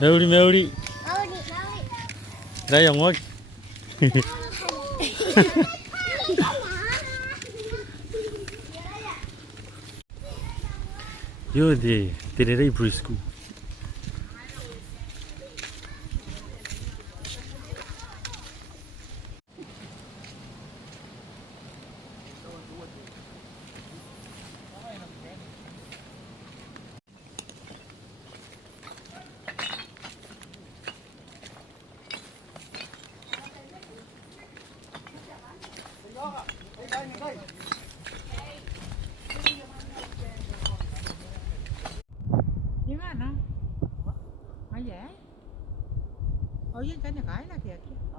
Meuli, Meuli. Đây ông ơi. Yo de tererei brisco. Gimana? Aja. Oh iya kan ya kaya lah kira-kira.